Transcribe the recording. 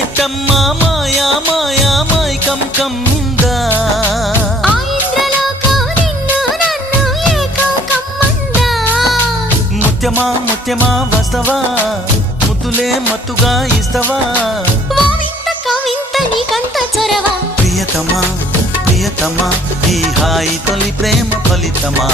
నెట్టమ్మా మాయా మాయా మైకం కమ్మిందా ముత్యమా ముత్యమా వస్తవా ముద్దులే మత్తుగా ఇస్తవా ప్రియతమా ప్రియతమా ఈ హాయి తొలి ప్రేమ ఫలితమా